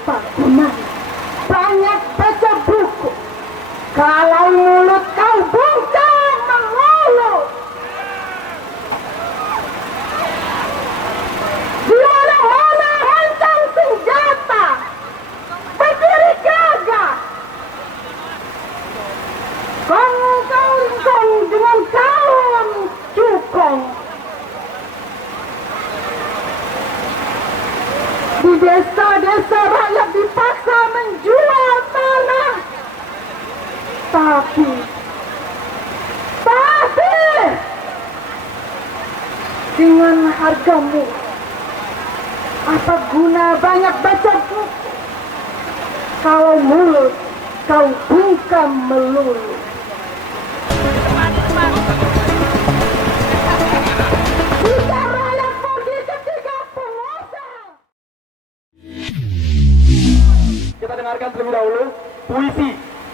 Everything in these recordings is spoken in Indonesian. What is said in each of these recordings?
Apa gunanya banyak baca buku kalau mulut kau buka melulu? Di mana-mana hantam senjata, berdiri gagah. Kong dengan kawan cukong. Di desa-desa rakyat dipaksa menjual tanah. Tapi dengan hargamu, apa guna banyak baca buku kalau mulut kau buka melulu? Jika rakyat pergi ketika penguasa. Kita dengarkan terlebih dahulu puisi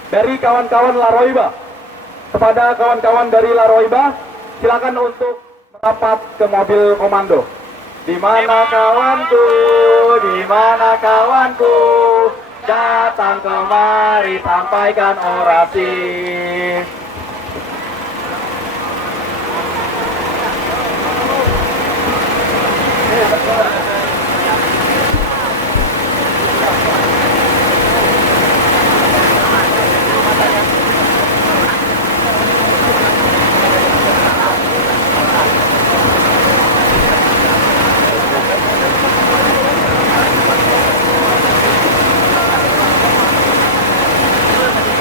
dari kawan-kawan Laroiba. Kepada kawan-kawan dari Laroiba, silakan untuk merapat ke mobil komando. Di mana kawanku, di mana kawanku, datang kemari sampaikan orasi.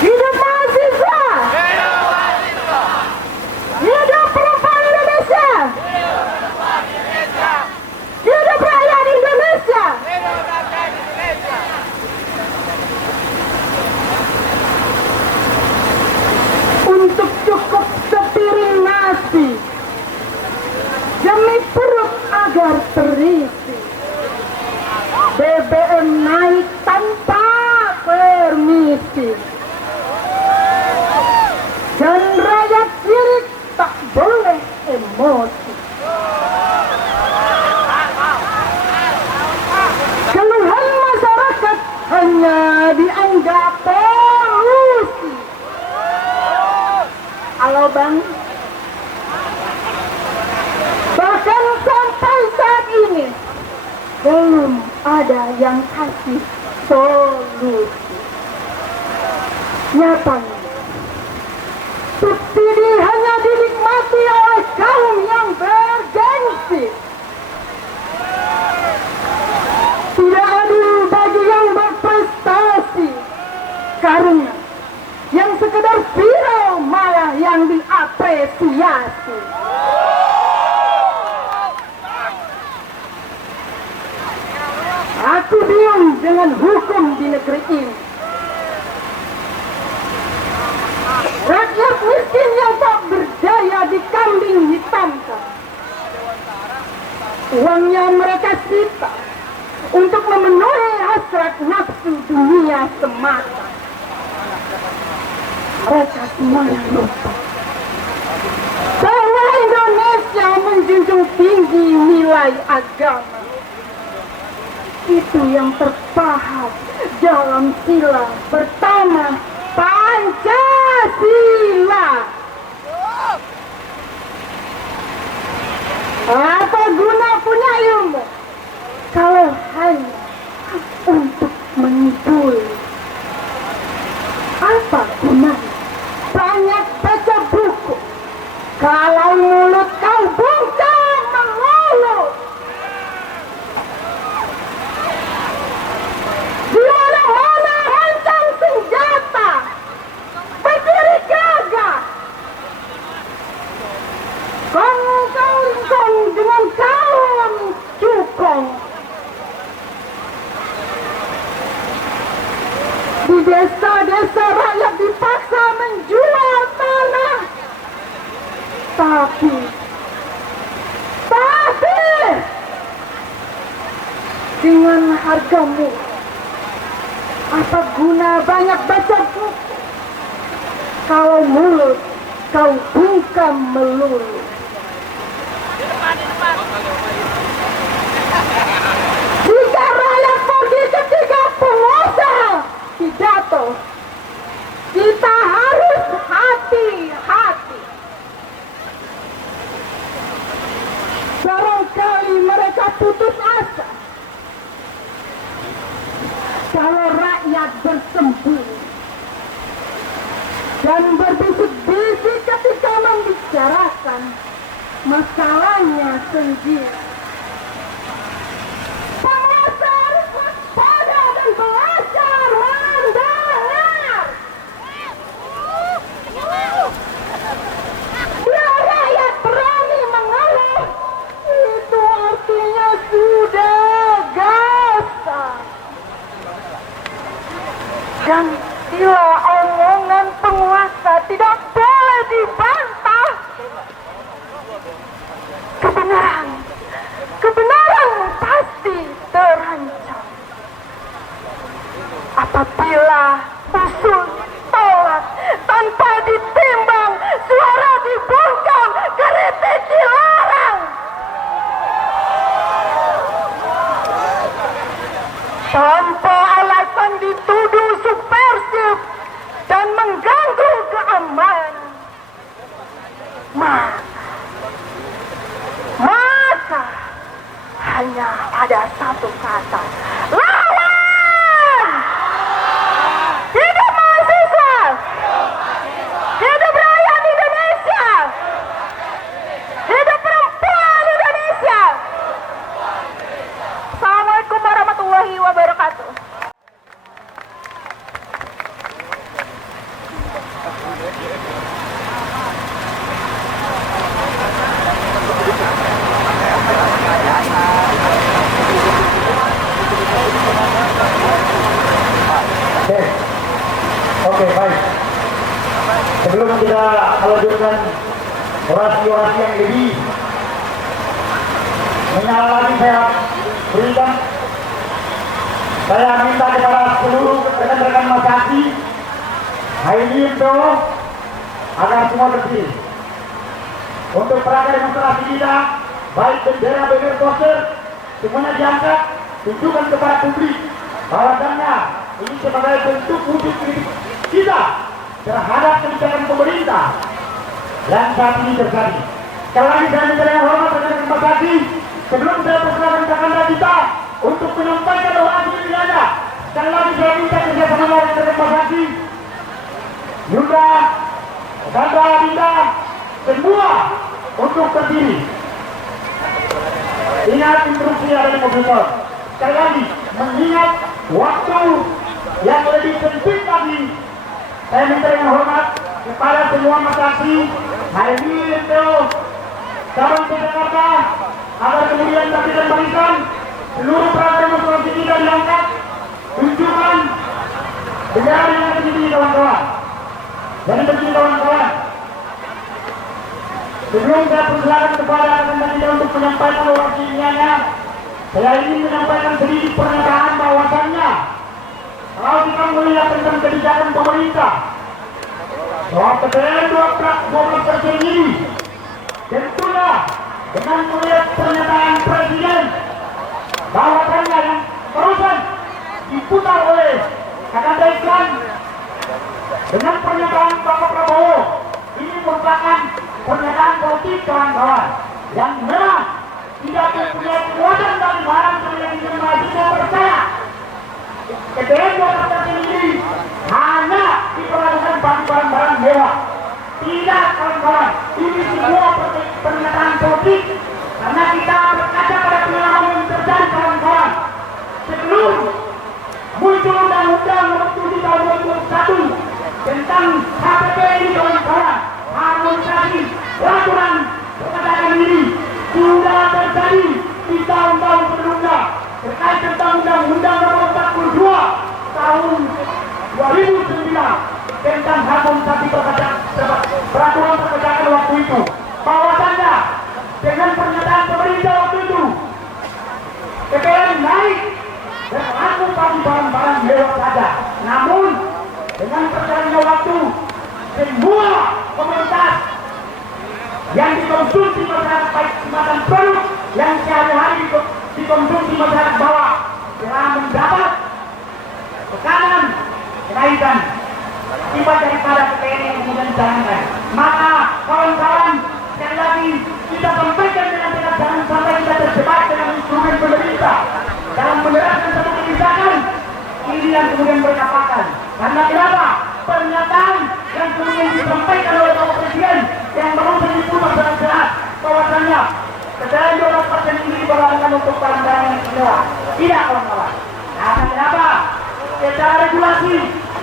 Hidup mahasiswa! Hidup perempuan Indonesia! Hidup rakyat Indonesia! Untuk cukup sepiring nasi demi perut agar terisi, BBM naik tanpa permisi, dan rakyat sirik tak boleh emosi. Keluhan masyarakat hanya dianggap polusi. Halo Bang, bahkan sampai saat ini belum ada yang kasih solusi. Nyatanya subsidi hanya dinikmati oleh kaum yang bergengsi. Tidak adil bagi yang berprestasi, karena yang sekedar viral malah yang diapresiasi. Aku bingung dengan hukum di negeri ini. Rakyat miskin yang tak berdaya dikambing hitamkan. Uangnya mereka sita untuk memenuhi hasrat nafsu dunia semata. Mereka semuanya lupa bahwa Indonesia menjunjung tinggi nilai agama. Itu yang terpahat dalam sila pertama Pancasila. Apa guna punya ilmu kalau hanya untuk menipu? Apa gunanya banyak baca buku kalau mulut kau buka melulu? Di mana-mana hantam senjata, berdiri gagah. Kong dengan kawan cukong. Di desa-desa rakyat dipaksa menjual tanah. Tapi dengan hargamu, apa guna banyak baca buku kalau mulut kau buka melulu? Jika rakyat pergi ketika kalau rakyat bersembunyi dan berbisik-bisik ketika membicarakan masalahnya sendiri. Penguasa harus waspada dan belajar mendengar. Bila rakyat berani mengeluh, itu artinya sudah gasah. Dan bila omongan penguasa tidak boleh dibantah, kebenaran pasti terancam. Apabila usul tolak tanpa ditimbang, suara dibungkam, kritik dilarang. Tanpa alasan dituduh subversif dan mengganggu keamanan. Maka hanya ada satu kata: lawan! Hidup mahasiswa! Hidup rakyat Indonesia! Hidup perempuan Indonesia! Assalamualaikum warahmatullahi wabarakatuh. Oke, baik. Sebelum kita melanjutkan orasi-orasi yang lebih menyala lagi, saya minta kepada seluruh rekan-rekan Masaki hari ini agar semua berdiri untuk peraga demonstrasi kita, baik bendera poster semuanya diangkat, tunjukkan kepada publik bahwasannya ini sebagai bentuk wujud kritik kita terhadap kebijakan pemerintah yang saat ini terjadi. Sekali lagi saya minta dengan hormat rekan-rekan Masaki, sebelum saya persilakan kakanda kita untuk menyampaikan orasi pilihannya, sekali lagi saya minta kerjasama rekan-rekan Masaki, Yunda, Kakanda, Dinda, semua untuk berdiri. Ingat instruksi ada di komputer. Sekali lagi, mengingat waktu yang lebih sempit tadi, saya minta dengan hormat kepada semua Masaki hari ini cabang ke Jakarta agar kemudian dan barisan seluruh perangkat demonstrasi kita diangkat, tunjukkan bendera yang ada di sini kawan-kawan. Dan begini kawan-kawan, sebelum saya persilakan kepada rekan kita untuk menyampaikan orasi ininya, saya ingin menyampaikan sedikit pernyataan bahwasannya kalau kita melihat tentang kebijakan pemerintah bahwa PPN 12% ini, tentunya dengan melihat pernyataan Presiden bahwasannya yang terusan diputar oleh Kakanda Islam dengan pernyataan Bapak Prabowo, ini merupakan pernyataan politik kawan-kawan yang memang tidak mempunyai kekuatan dari barang yang mahasiswa percaya. PPN 12% ini hanya diperlakukan bagi barang-barang mewah. Tidak kawan-kawan, ini semua pernyataan politik karena kita berkaca pada pengalaman yang terjadi kawan-kawan. Sebelum muncul undang-undang nomor 7 tahun 2021 tentang HPP ini kawan-kawan, harmonisasi peraturan perpajakan ini sudah terjadi di tahun-tahun sebelumnya terkait tentang undang-undang nomor 42 tahun 2009 tentang harmonisasi peraturan perpajakan waktu itu. Bahwasannya dengan pernyataan pemerintah waktu itu PPN naik berlaku bagi barang-barang mewah saja. Namun dengan berjalannya waktu, semua komoditas yang dikonsumsi masyarakat, baik semacam produk yang sehari-hari dikonsumsi masyarakat bawah, telah mendapat tekanan kenaikan akibat daripada PPN yang kemudian dijalankan. Maka kawan-kawan, sekali lagi kita sampaikan dengan tegas, jangan sampai kita terjebak dengan instrumen pemerintah dalam menerapkan satu kebijakan. Ini yang kemudian mereka pakai. Karena kenapa? Pernyataan yang kemudian disampaikan oleh Bapak Presiden yang baru diputus dengan jelas bahwasannya kesadaran 12% ini diperlakukan untuk barang-barang yang istimewa. Tidak, kawan-kawan. Karena kenapa? Secara regulasi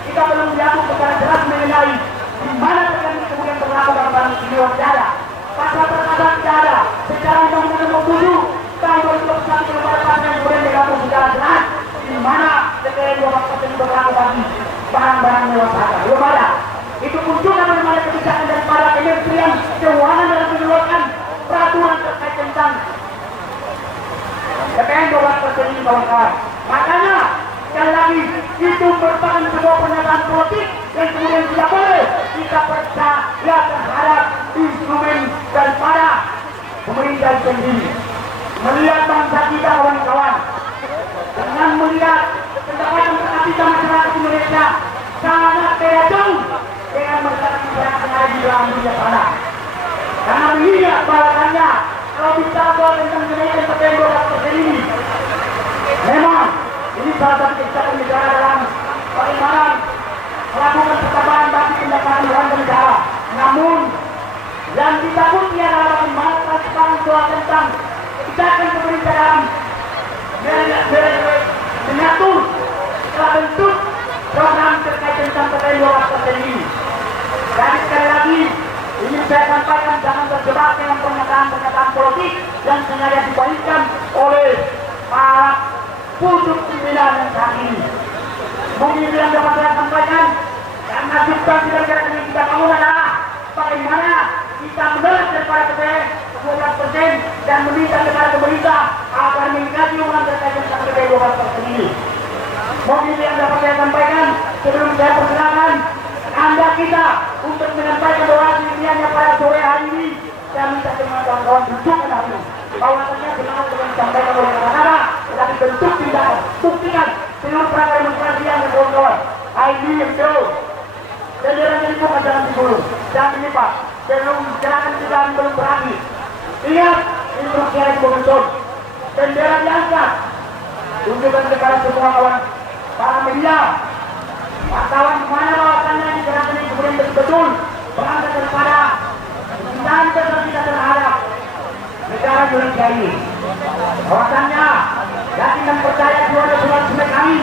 kita belum diatur secara jelas mengenai di mana terjadi kemudian berlaku barang-barang istimewa. Tidak ada. Pasal perkataan tidak ada. Secara Undang-Undang Nomor 7 tahun 2021 keluar pasal yang kemudian diatur secara jelas di mana DPR 12% ini berlaku bagi barang-barang mewah saja. Belum ada. Itu muncul dari kebijakan daripada Kementerian Keuangan dalam mengeluarkan peraturan terkait tentang DPR 12% ini, kawan-kawan. Makanya sekali lagi itu merupakan sebuah pernyataan politik yang kemudian tidak boleh kita percaya terhadap instrumen daripada pemerintah sendiri. Melihat bangsa kita, kawan-kawan, dengan melihat pendapatan per kapita masyarakat Indonesia sangat beda jauh dengan masyarakat yang ada di dalam dunia sana. Karena melihat bahwasannya kalau bicara soal tentang kenaikan PPN 12% ini, memang ini salah satu kebijakan negara dalam bagaimana melakukan pertambahan bagi pendapatan warga negara. Namun yang ditakuti adalah bagaimana transparan soal tentang kebijakan pemerintah dalam mengatur telah bentuk program terkait tentang PPN 12% ini. Dan sekali lagi ini saya sampaikan, jangan terjebak dengan pernyataan-pernyataan politik yang sengaja dibalikkan oleh para pucuk pimpinan yang saat ini. Mungkin yang dapat saya sampaikan karena substansi dan gerakan yang kita bangun adalah bagaimana kita menolak daripada PPN 12% dan meminta kepada pemerintah agar mengkaji ulang terkait tentang PPN 12% ini. Mungkin yang dapat saya sampaikan sebelum saya persilakan Anda kita untuk menyampaikan doa dirinya pada sore hari ini. Saya minta semua kawan-kawan duduk dahulu. Bahwasanya semangat yang disampaikan oleh anak-anak tetapi bentuk tindakan. Buktikan seluruh perangkat demonstrasi yang kawan-kawan. Hari ini yang jauh. Benderanya dibuka jangan dibulung. Jangan ini Pak. Belum gerakan kita belum berakhir. Ingat instruksi yang dibentuk. Bendera diangkat. Tunjukkan kepada semua kawan para media. Wartawan di mana bahwasannya di gerakan ini kemudian betul-betul berangkat daripada pemerintahan kita terhadap negara Indonesia ini. Bahwasannya yakin dan percaya kepada semua kami